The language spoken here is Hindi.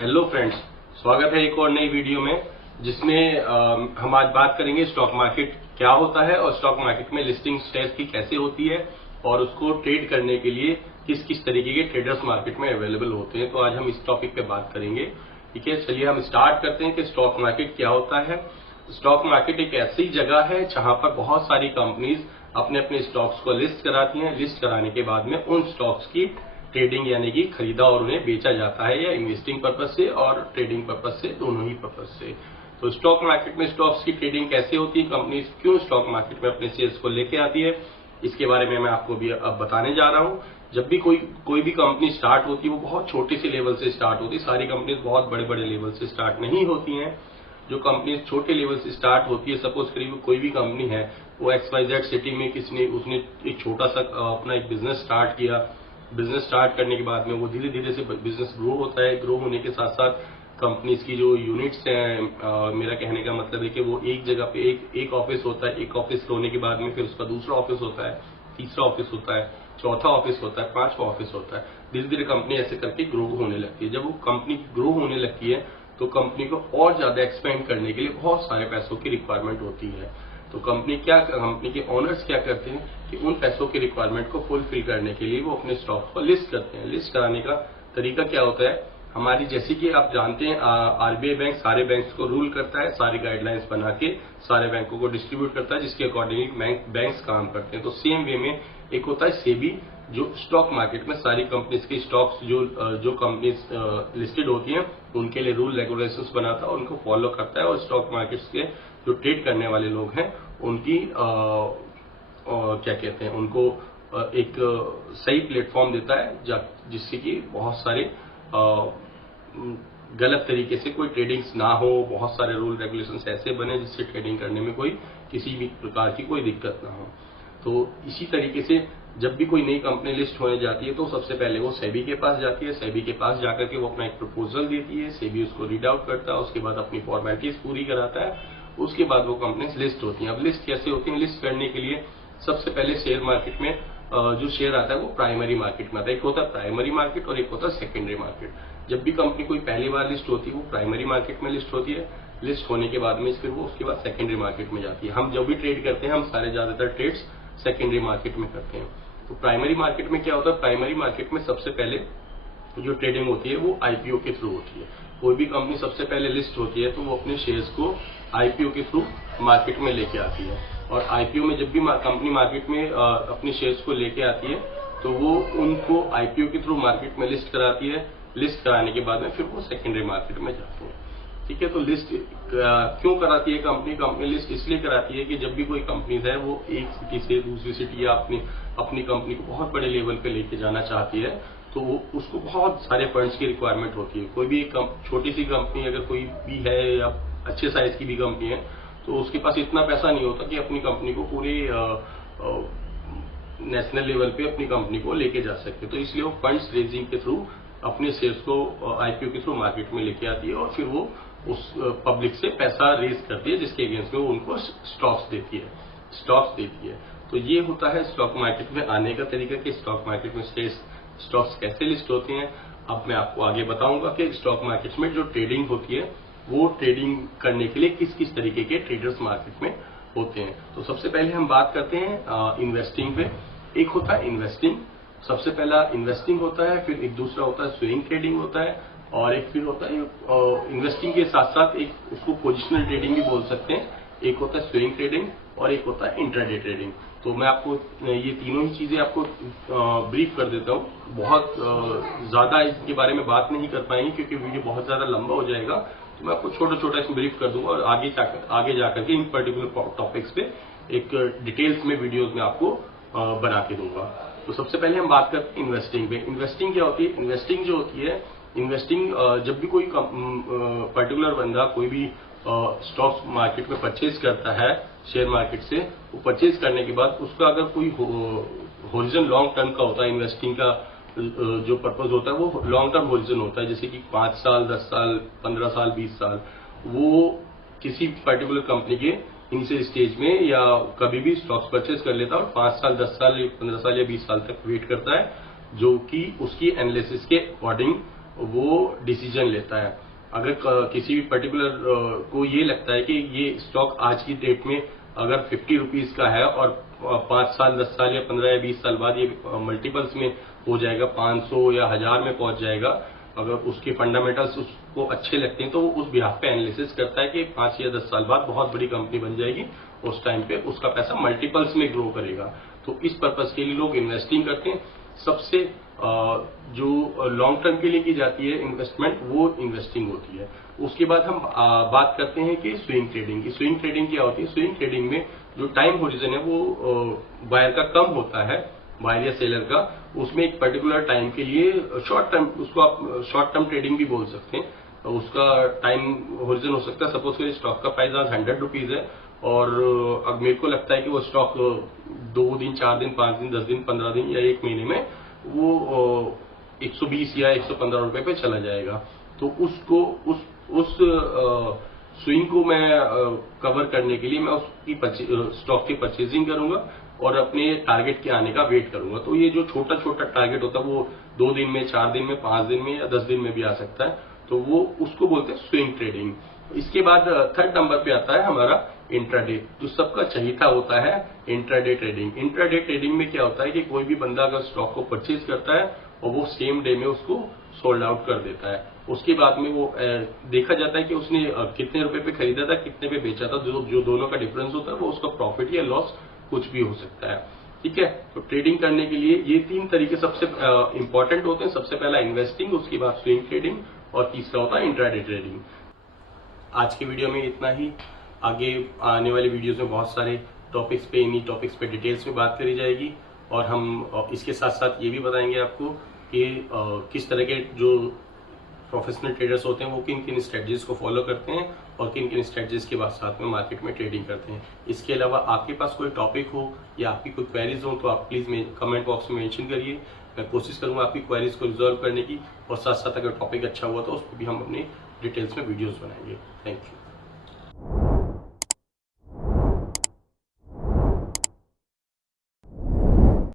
हेलो फ्रेंड्स, स्वागत है एक और नई वीडियो में जिसमें हम आज बात करेंगे स्टॉक मार्केट क्या होता है और स्टॉक मार्केट में लिस्टिंग शेयर्स की कैसे होती है और उसको ट्रेड करने के लिए किस किस तरीके के ट्रेडर्स मार्केट में अवेलेबल होते हैं। तो आज हम इस टॉपिक पे बात करेंगे। ठीक है, चलिए हम स्टार्ट करते हैं कि स्टॉक मार्केट क्या होता है। स्टॉक मार्केट एक ऐसी जगह है जहां पर बहुत सारी कंपनीज अपने अपने स्टॉक्स को लिस्ट कराती हैं। लिस्ट कराने के बाद में उन स्टॉक्स की ट्रेडिंग यानी कि खरीदा और उन्हें बेचा जाता है, या इन्वेस्टिंग पर्पज से और ट्रेडिंग पर्पज से, दोनों ही पर्पज से। तो स्टॉक मार्केट में स्टॉक्स की ट्रेडिंग कैसे होती है, कंपनीज क्यों स्टॉक मार्केट में अपने शेयर्स को लेके आती है, इसके बारे में मैं आपको भी अब बताने जा रहा हूं। जब भी कोई भी कंपनी स्टार्ट होती है वो बहुत छोटे से लेवल से स्टार्ट होती है। सारी कंपनीज बहुत बड़े बड़े लेवल से स्टार्ट नहीं होती हैं। जो कंपनी छोटे लेवल से स्टार्ट होती है, सपोज करिए कोई भी कंपनी है, वो XYZ सिटी में उसने एक छोटा सा अपना एक बिजनेस स्टार्ट किया। बिजनेस स्टार्ट करने के बाद में वो धीरे धीरे से बिजनेस ग्रो होता है। ग्रो होने के साथ साथ कंपनीज की जो यूनिट्स हैं, मेरा कहने का मतलब है कि वो एक जगह पे एक ऑफिस होता है। एक ऑफिस होने के बाद में फिर उसका दूसरा ऑफिस होता है, तीसरा ऑफिस होता है, चौथा ऑफिस होता है, पांचवा ऑफिस होता है। धीरे धीरे कंपनी ऐसे करके ग्रो होने लगती है। जब वो कंपनी ग्रो होने लगती है तो कंपनी को और ज्यादा एक्सपेंड करने के लिए बहुत सारे पैसों की रिक्वायरमेंट होती है। तो कंपनी के ओनर्स क्या करते हैं कि उन पैसों की रिक्वायरमेंट को फुलफिल करने के लिए वो अपने स्टॉक को लिस्ट करते हैं। लिस्ट कराने का तरीका क्या होता है, हमारी जैसे कि आप जानते हैं RBI बैंक सारे बैंक्स को रूल करता है, सारे गाइडलाइंस बना के सारे बैंकों को डिस्ट्रीब्यूट करता है, जिसके अकॉर्डिंगली बैंक्स काम करते हैं। तो सेम वे में एक होता है सेबी, जो स्टॉक मार्केट में सारी कंपनीज के स्टॉक्स जो कंपनीज लिस्टेड होती हैं उनके लिए रूल रेगुलेशंस बनाता है, उनको फॉलो करता है और स्टॉक मार्केट्स के जो ट्रेड करने वाले लोग हैं उनकी क्या कहते हैं, उनको एक सही प्लेटफॉर्म देता है जिससे कि बहुत सारे गलत तरीके से कोई ट्रेडिंग्स ना हो। बहुत सारे रूल रेगुलेशंस ऐसे बने जिससे ट्रेडिंग करने में कोई किसी भी प्रकार की कोई दिक्कत ना हो। तो इसी तरीके से जब भी कोई नई कंपनी लिस्ट होने जाती है तो सबसे पहले वो सेबी के पास जाती है। सेबी के पास जाकर के वो अपना एक प्रपोजल देती है, सेबी उसको रीड आउट करता है, उसके बाद अपनी फॉर्मेलिटीज पूरी कराता है, उसके बाद वो कंपनीज लिस्ट होती हैं। अब लिस्ट कैसे होती है, लिस्ट करने के लिए सबसे पहले शेयर मार्केट में जो शेयर आता है वो प्राइमरी मार्केट में आता है। एक होता है प्राइमरी मार्केट और एक होता है सेकेंडरी मार्केट। जब भी कंपनी कोई पहली बार लिस्ट होती है वो प्राइमरी मार्केट में लिस्ट होती है। लिस्ट होने के बाद में फिर वो उसके बाद सेकेंडरी मार्केट में जाती है। हम जब भी ट्रेड करते हैं हम सारे ज्यादातर ट्रेड्स सेकेंडरी मार्केट में करते हैं। तो प्राइमरी मार्केट में क्या होता है, प्राइमरी मार्केट में सबसे पहले जो ट्रेडिंग होती है वो IPO के थ्रू होती है। कोई भी कंपनी सबसे पहले लिस्ट होती है तो वो अपने शेयर्स को IPO के थ्रू मार्केट में लेके आती है। और IPO में जब भी कंपनी मार्केट में अपने शेयर्स को लेके आती है तो वो उनको IPO के थ्रू मार्केट में लिस्ट कराती है। लिस्ट कराने के बाद में फिर वो सेकेंडरी मार्केट में जाते हैं। ठीक है, तो लिस्ट क्यों कराती है कंपनी लिस्ट इसलिए कराती है कि जब भी कोई कंपनीज है वो एक सिटी से दूसरी सिटी या अपनी कंपनी को बहुत बड़े लेवल पे लेके जाना चाहती है तो उसको बहुत सारे फंड्स की रिक्वायरमेंट होती है। कोई भी एक छोटी सी कंपनी अगर कोई भी है या अच्छे साइज की भी कंपनी है तो उसके पास इतना पैसा नहीं होता कि अपनी कंपनी को पूरे नेशनल लेवल पे अपनी कंपनी को लेके जा सके। तो इसलिए वो फंड्स रेजिंग के थ्रू अपने शेयर्स को IPO के थ्रू मार्केट में लेके आती है और फिर वो उस पब्लिक से पैसा रेज करती है जिसके अगेंस्ट में वो उनको स्टॉक्स देती है। तो ये होता है स्टॉक मार्केट में आने का तरीका कि स्टॉक मार्केट में स्टॉक्स कैसे लिस्ट होते हैं। अब मैं आपको आगे बताऊंगा कि स्टॉक मार्केट में जो ट्रेडिंग होती है वो ट्रेडिंग करने के लिए किस किस तरीके के ट्रेडर्स मार्केट में होते हैं। तो सबसे पहले हम बात करते हैं इन्वेस्टिंग पे। एक होता है इन्वेस्टिंग, सबसे पहला इन्वेस्टिंग होता है, फिर एक दूसरा होता है स्विंग ट्रेडिंग होता है, और एक फिर होता है इन्वेस्टिंग के साथ साथ एक उसको पोजिशनल ट्रेडिंग भी बोल सकते हैं। एक होता है स्विंग ट्रेडिंग और एक होता है इंट्राडे ट्रेडिंग। तो मैं आपको ये तीनों ही चीजें आपको ब्रीफ कर देता हूँ। बहुत ज्यादा इसके बारे में बात नहीं कर पाएंगे क्योंकि वीडियो बहुत ज्यादा लंबा हो जाएगा। तो मैं आपको छोटा छोटा इसमें ब्रीफ कर दूंगा और आगे जाकर के इन पर्टिकुलर टॉपिक्स पे एक डिटेल्स में वीडियोज में आपको बना के दूंगा। तो सबसे पहले हम बात करते हैं इन्वेस्टिंग पे। इन्वेस्टिंग क्या होती है, इन्वेस्टिंग जो होती है, इन्वेस्टिंग जब भी कोई पर्टिकुलर बंदा कोई भी स्टॉक्स मार्केट में परचेज करता है शेयर मार्केट से, वो परचेज करने के बाद उसका अगर कोई होरिजन लॉन्ग टर्म का होता है, इन्वेस्टिंग का जो पर्पज होता है वो लॉन्ग टर्म होरिजन होता है, जैसे कि 5 साल, 10 साल, 15 साल, 20 साल, वो किसी पर्टिकुलर कंपनी के इनिशियल स्टेज में या कभी भी स्टॉक्स परचेज कर लेता है और 5 साल, 10 साल, 15 साल या 20 साल तक वेट करता है, जो कि उसकी एनालिसिस के अकॉर्डिंग वो डिसीजन लेता है। अगर किसी भी पर्टिकुलर को ये लगता है कि ये स्टॉक आज की डेट में अगर 50 रुपीज का है और 5 साल 10 साल या 15 या 20 साल बाद ये मल्टीपल्स में हो जाएगा, 500 या 1000 में पहुंच जाएगा, अगर उसके फंडामेंटल्स उसको अच्छे लगते हैं तो वो उस बिहाफ पे एनालिसिस करता है कि 5 या 10 साल बाद बहुत बड़ी कंपनी बन जाएगी, उस टाइम पे उसका पैसा मल्टीपल्स में ग्रो करेगा। तो इस पर्पज के लिए लोग इन्वेस्टिंग करते हैं। सबसे जो लॉन्ग टर्म के लिए की जाती है इन्वेस्टमेंट, वो इन्वेस्टिंग होती है। उसके बाद हम बात करते हैं कि स्विंग ट्रेडिंग की। स्विंग ट्रेडिंग क्या होती है? स्विंग ट्रेडिंग में जो टाइम होरिजन है वो बायर का कम होता है, बायर या सेलर का। उसमें एक पर्टिकुलर टाइम के लिए शॉर्ट टर्म, उसको आप शॉर्ट टर्म ट्रेडिंग भी बोल सकते हैं, उसका टाइम होरिजन हो सकता है। सपोज करिए स्टॉक का प्राइस आज 100 रुपीज है और अब मेरे को लगता है कि वो स्टॉक 2 दिन 4 दिन 5 दिन 10 दिन 15 दिन या 1 महीने में वो 120 या 115 रुपए पे चला जाएगा। तो उसको उस स्विंग को मैं कवर करने के लिए मैं उसकी स्टॉक की परचेजिंग करूंगा और अपने टारगेट के आने का वेट करूंगा। तो ये जो छोटा छोटा टारगेट होता है वो 2 दिन में, 4 दिन में, 5 दिन में या 10 दिन में भी आ सकता है। तो वो उसको बोलते हैं स्विंग ट्रेडिंग। इसके बाद थर्ड नंबर पे आता है हमारा इंट्राडे, जो सबका चहीता होता है, इंट्राडे ट्रेडिंग। इंट्राडे ट्रेडिंग में क्या होता है कि कोई भी बंदा अगर स्टॉक को परचेज करता है और वो सेम डे में उसको सोल्ड आउट कर देता है। उसके बाद में वो देखा जाता है कि उसने कितने रुपए पे खरीदा था, कितने पे बेचा था, जो दोनों का डिफरेंस होता है वो उसका प्रॉफिट या लॉस कुछ भी हो सकता है। ठीक है, तो ट्रेडिंग करने के लिए ये 3 तरीके सबसे इंपॉर्टेंट होते हैं। सबसे पहला इन्वेस्टिंग, उसके बाद स्विंग ट्रेडिंग और तीसरा होता है इंट्राडे ट्रेडिंग। आज की वीडियो में इतना ही। आगे आने वाली वीडियोस में बहुत सारे टॉपिक्स पे, इन्हीं टॉपिक्स पे डिटेल्स में बात करी जाएगी और हम इसके साथ साथ ये भी बताएंगे आपको कि किस तरह के जो प्रोफेशनल ट्रेडर्स होते हैं वो किन किन स्ट्रेटजीज को फॉलो करते हैं और किन किन स्ट्रेटजीज के बाद साथ में मार्केट में ट्रेडिंग करते हैं। इसके अलावा आपके पास कोई टॉपिक हो या आपकी कोई क्वेरीज हो तो आप प्लीज कमेंट बॉक्स में मेंशन करिए। मैं कोशिश करूंगा आपकी क्वेरीज को रिजॉल्व करने की, और साथ साथ अगर टॉपिक अच्छा हुआ तो उस पर भी हम अपने डिटेल्स में वीडियोस बनाएंगे। Thank you.